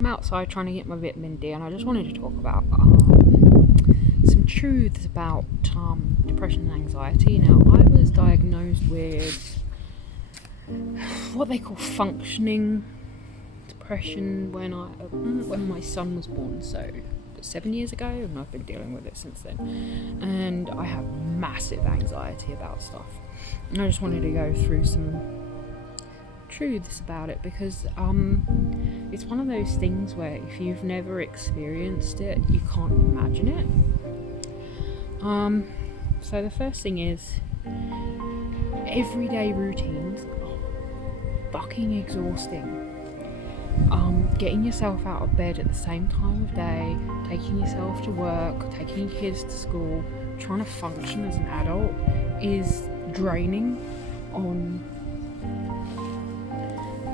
I'm outside trying to get my vitamin D, and I just wanted to talk about some truths about depression and anxiety. Now, I was diagnosed with what they call functioning depression when my son was born, so 7 years ago, and I've been dealing with it since then. And I have massive anxiety about stuff. And I just wanted to go through some truths about it, because it's one of those things where if you've never experienced it, you can't imagine it. So the first thing is, everyday routines are fucking exhausting. Getting yourself out of bed at the same time of day, taking yourself to work, taking your kids to school, trying to function as an adult is draining on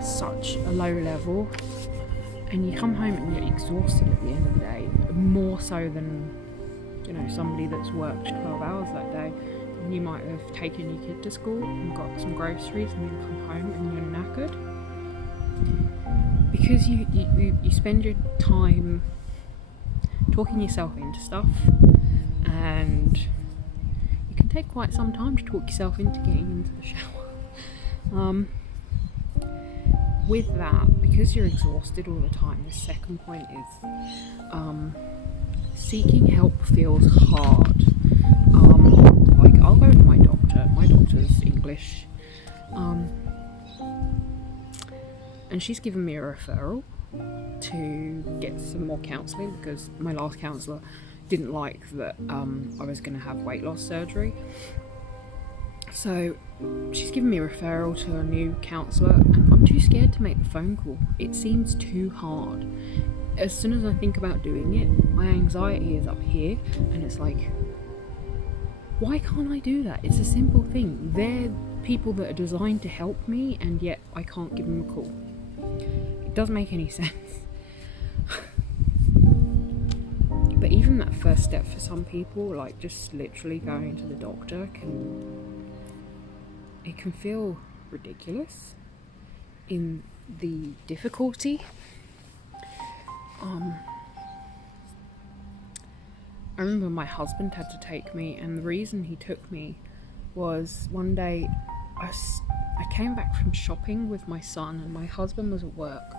such a low level, and you come home and you're exhausted at the end of the day, more so than somebody that's worked 12 hours that day. And you might have taken your kid to school and got some groceries, and you come home and you're knackered because you spend your time talking yourself into stuff, and you can take quite some time to talk yourself into getting into the shower. With that, because you're exhausted all the time, the second point is seeking help feels hard. Like, I'll go to my doctor. My doctor's English, and she's given me a referral to get some more counselling, because my last counsellor didn't like that I was going to have weight loss surgery. So she's given me a referral to a new counsellor, and I'm too scared to make the phone call. It seems too hard. As soon as I think about doing it, my anxiety is up here, and it's like, why can't I do that? It's a simple thing. They're people that are designed to help me, and yet I can't give them a call. It doesn't make any sense. But even that first step for some people, like just literally going to the doctor, it can feel ridiculous in the difficulty. I remember my husband had to take me, and the reason he took me was one day I came back from shopping with my son, and my husband was at work,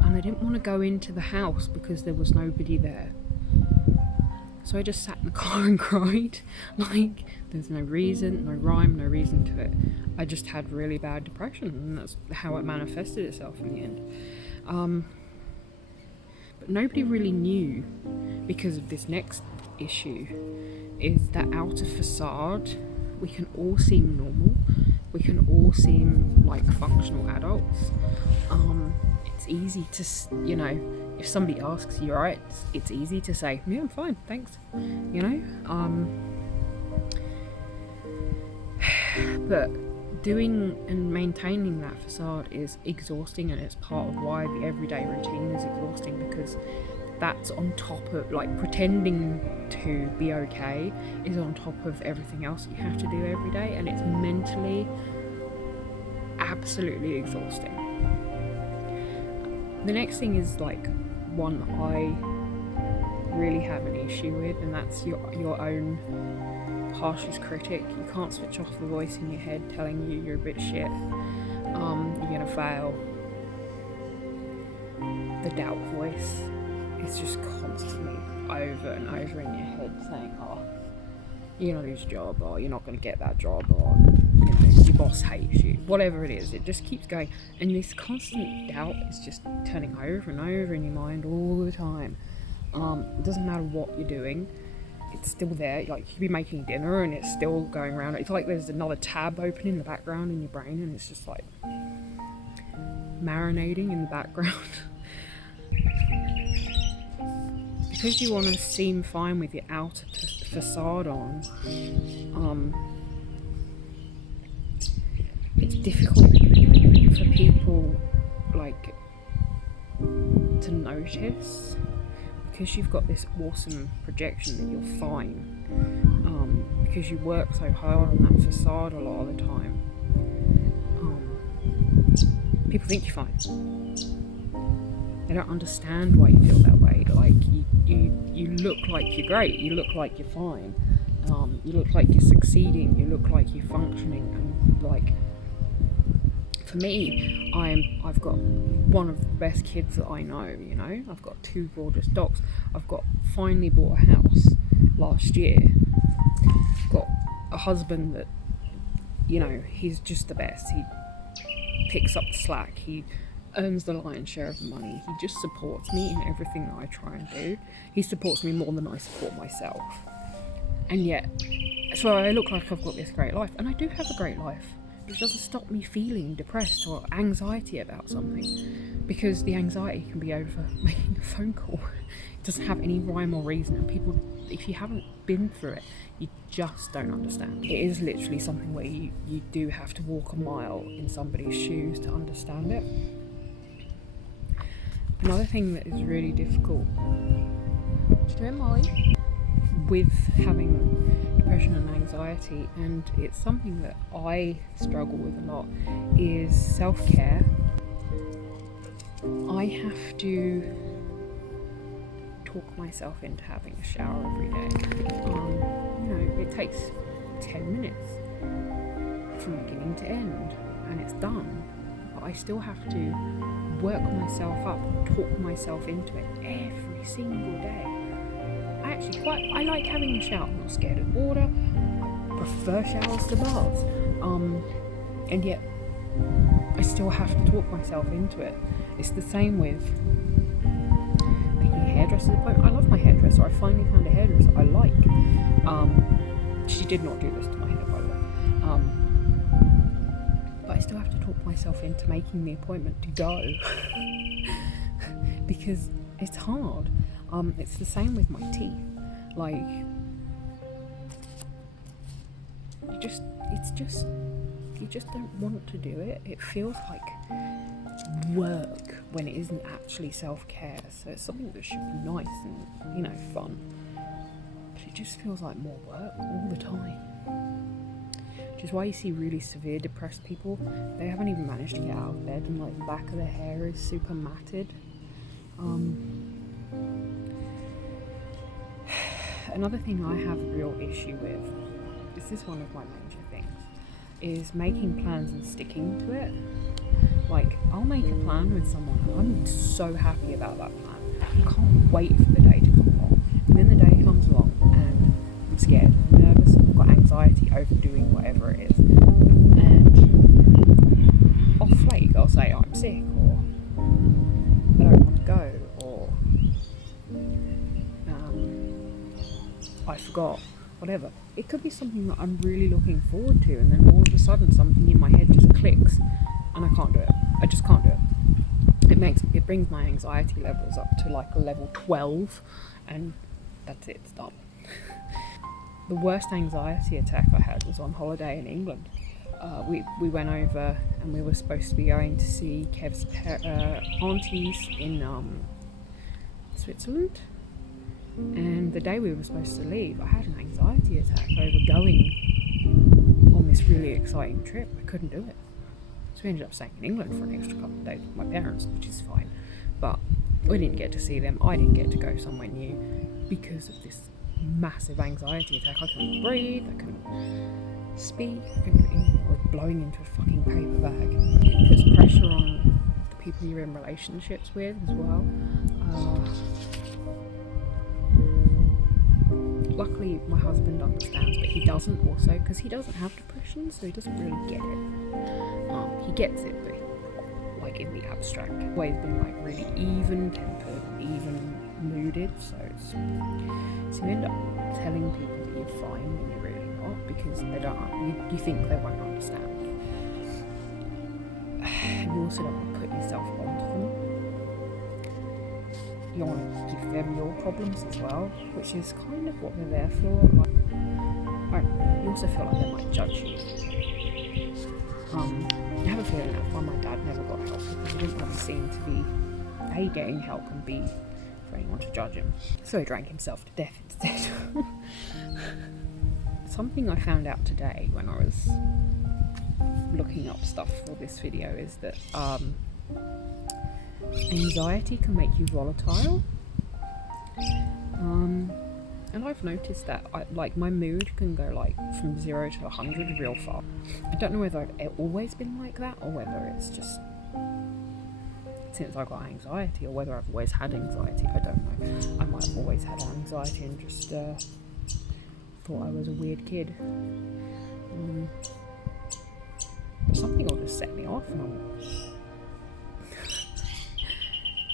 and I didn't want to go into the house because there was nobody there. So I just sat in the car and cried. Like, there's no reason, no rhyme, no reason to it. I just had really bad depression, and that's how it manifested itself in the end. But nobody really knew, because of this next issue, is that outer facade, we can all seem normal. We can all seem like functional adults. It's easy to, if somebody asks you, right, it's easy to say, yeah, I'm fine, thanks, but doing and maintaining that facade is exhausting, and it's part of why the everyday routine is exhausting, because that's on top of, like, pretending to be okay is on top of everything else that you have to do every day, and it's mentally absolutely exhausting. The next thing is, like, one I really have an issue with, and that's your own harshest critic. You can't switch off the voice in your head telling you you're a bit shit, you're gonna fail. The doubt voice is just constantly over and over in your head saying, oh, you're gonna lose your job, or you're not gonna get that job, or your boss hates you, whatever it is. It just keeps going, and this constant doubt is just turning over and over in your mind all the time. It doesn't matter what you're doing, it's still there. Like, you could be making dinner and it's still going around. It's like there's another tab open in the background in your brain, and it's just like marinating in the background. Because you want to seem fine with your outer facade on, it's difficult for people, like, to notice, because you've got this awesome projection that you're fine, because you work so hard on that facade a lot of the time. People think you're fine. They don't understand why you feel that way. Like, you look like you're great, you look like you're fine, you look like you're succeeding, you look like you're functioning, and like, for me, I've got one of the best kids that I know, you know. I've got 2 gorgeous dogs. I've finally bought a house last year. I've got a husband that, you know, he's just the best. He picks up the slack. He earns the lion's share of the money. He just supports me in everything that I try and do. He supports me more than I support myself. And yet, so I look like I've got this great life, and I do have a great life. It doesn't stop me feeling depressed or anxiety about something, because the anxiety can be over making a phone call. It doesn't have any rhyme or reason, and people, if you haven't been through it, you just don't understand. It is literally something where you do have to walk a mile in somebody's shoes to understand it. Another thing that is really difficult, what you doing, Molly? With having depression and anxiety, and it's something that I struggle with a lot, is self-care. I have to talk myself into having a shower every day. You know, it takes 10 minutes from beginning to end, and it's done. But I still have to work myself up and talk myself into it every single day. I like having a shower. I'm not scared of water. I prefer showers to baths. And yet I still have to talk myself into it. It's the same with making a hairdresser's appointment. I love my hairdresser. I finally found a hairdresser I like. She did not do this to my hair, by the way. But I still have to talk myself into making the appointment to go. Because it's hard. It's the same with my teeth. Like, you just don't want to do it. It feels like work when it isn't actually self-care. So it's something that should be nice and, you know, fun. But it just feels like more work all the time. Which is why you see really severe depressed people. They haven't even managed to get out of bed, and like the back of their hair is super matted. Another thing I have a real issue with, this is one of my major things, is making plans and sticking to it. Like, I'll make a plan with someone and I'm so happy about that plan. I can't wait for the day to come along. And then the day comes along and I'm scared, I'm nervous, I've got anxiety over doing whatever it is. And I'll flake, I'll say I'm sick, or I don't want to go, or I forgot, whatever. It could be something that I'm really looking forward to, and then all of a sudden something in my head just clicks and I can't do it. I just can't do it. It brings my anxiety levels up to like a level 12, and that's it, it's done. The worst anxiety attack I had was on holiday in England. We went over and we were supposed to be going to see Kev's aunties in Switzerland. And the day we were supposed to leave, I had an anxiety attack over going on this really exciting trip. I couldn't do it. So we ended up staying in England for an extra couple of days with my parents, which is fine. But we didn't get to see them. I didn't get to go somewhere new because of this massive anxiety attack. I couldn't breathe, I couldn't speak, I was blowing into a fucking paper bag. It puts pressure on the people you're in relationships with as well. Luckily my husband understands, but he doesn't also, because he doesn't have depression, so he doesn't really get it. He gets it, but like in the abstract. He's always been like really even-tempered and even-mooded, so you end up telling people that you're fine when you're really not, because they don't. You think they won't understand. You also don't want to put yourself onto them. You want to give them your problems as well, which is kind of what they're there for. Like, you also feel like they might judge you. I have a feeling that's why my dad never got help, because he didn't want to seem to be A, getting help, and B, for anyone to judge him. So he drank himself to death instead. Something I found out today when I was looking up stuff for this video is that anxiety can make you volatile. And I've noticed that my mood can go like from 0 to 100 real fast. I don't know whether I've always been like that or whether it's just since I got anxiety, or whether I've always had anxiety. I don't know. I might have always had anxiety and just thought I was a weird kid. Something will just set me off and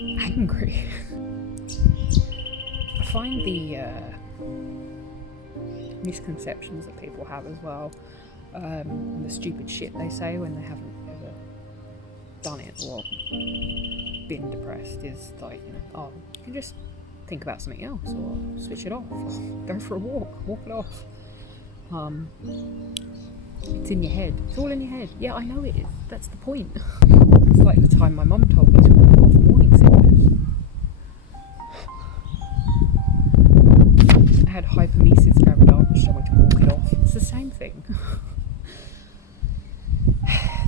I'm angry. I find the misconceptions that people have as well, the stupid shit they say when they haven't ever done it or been depressed is like, oh, you can just think about something else or switch it off, or go for a walk it off. It's in your head. It's all in your head. Yeah, I know it is. That's the point. It's like the time my mum told me to walk off morning sickness. I had hypermesis gravidarum, she told me to walk it off. It's the same thing.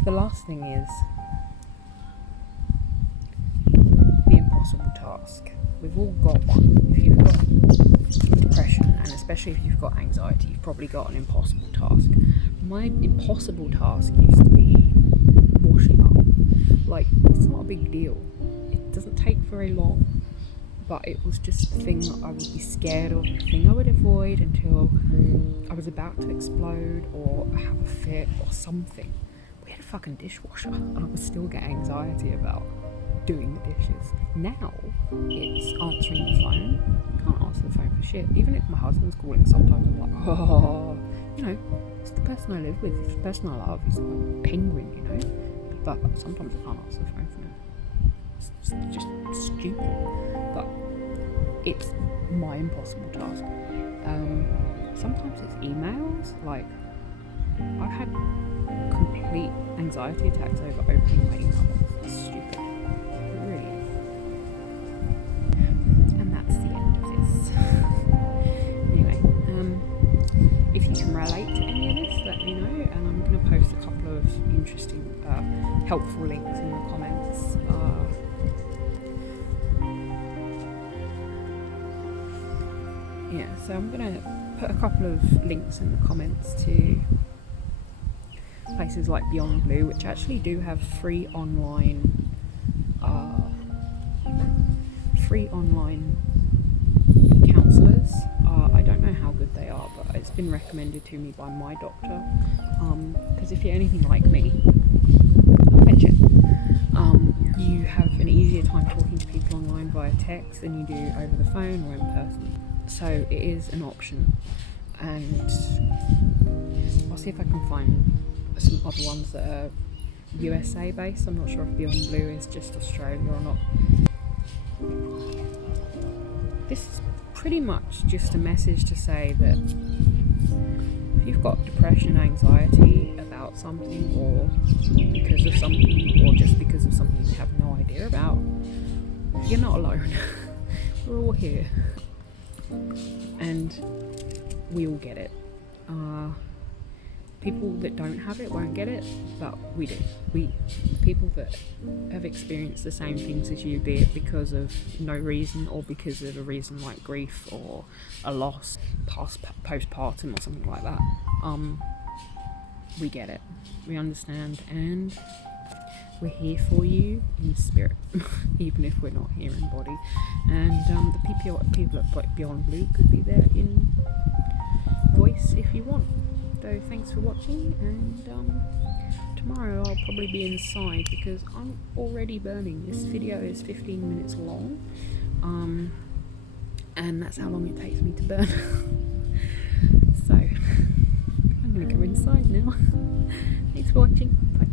The last thing is the impossible task. We've all got one. If you've got depression, and especially if you've got anxiety, you've probably got an impossible task. My impossible task used to be washing up. Like, it's not a big deal. It doesn't take very long. But it was just the thing that I would be scared of, the thing I would avoid until I was about to explode or have a fit or something. We had a fucking dishwasher and I would still get anxiety about doing the dishes. Now, it's answering the phone. I can't answer the phone for shit. Even if my husband's calling, sometimes I'm like, oh, it's the person I live with, it's the person I love, he's a penguin, But sometimes I can't answer the phone for him. It's just stupid, but it's my impossible task. Sometimes it's emails. Like, I've had complete anxiety attacks over opening my email box. It's stupid. It really is. And that's the end of this. Anyway, if you can relate to any of this, let me know, and I'm going to post a couple of interesting, helpful links in the comments. So I'm going to put a couple of links in the comments to places like Beyond Blue, which actually do have free online counsellors. I don't know how good they are, but it's been recommended to me by my doctor. Because if you're anything like me, I'll mention, you have an easier time talking to people online via text than you do over the phone or in person. So it is an option, and I'll see if I can find some other ones that are USA based. I'm not sure if Beyond Blue is just Australia or not. This is pretty much just a message to say that if you've got depression, anxiety about something, or because of something, or just because of something you have no idea about, you're not alone. We're all here. And we all get it. People that don't have it won't get it, but we do. People that have experienced the same things as you, be it because of no reason or because of a reason like grief or a loss, postpartum or something like that, we get it. We understand, and we're here for you in spirit, even if we're not here in body. And the people at Beyond Blue could be there in voice if you want. So thanks for watching, and tomorrow I'll probably be inside because I'm already burning. This video is 15 minutes long, and that's how long it takes me to burn. So I'm gonna go inside now. Thanks for watching. Bye.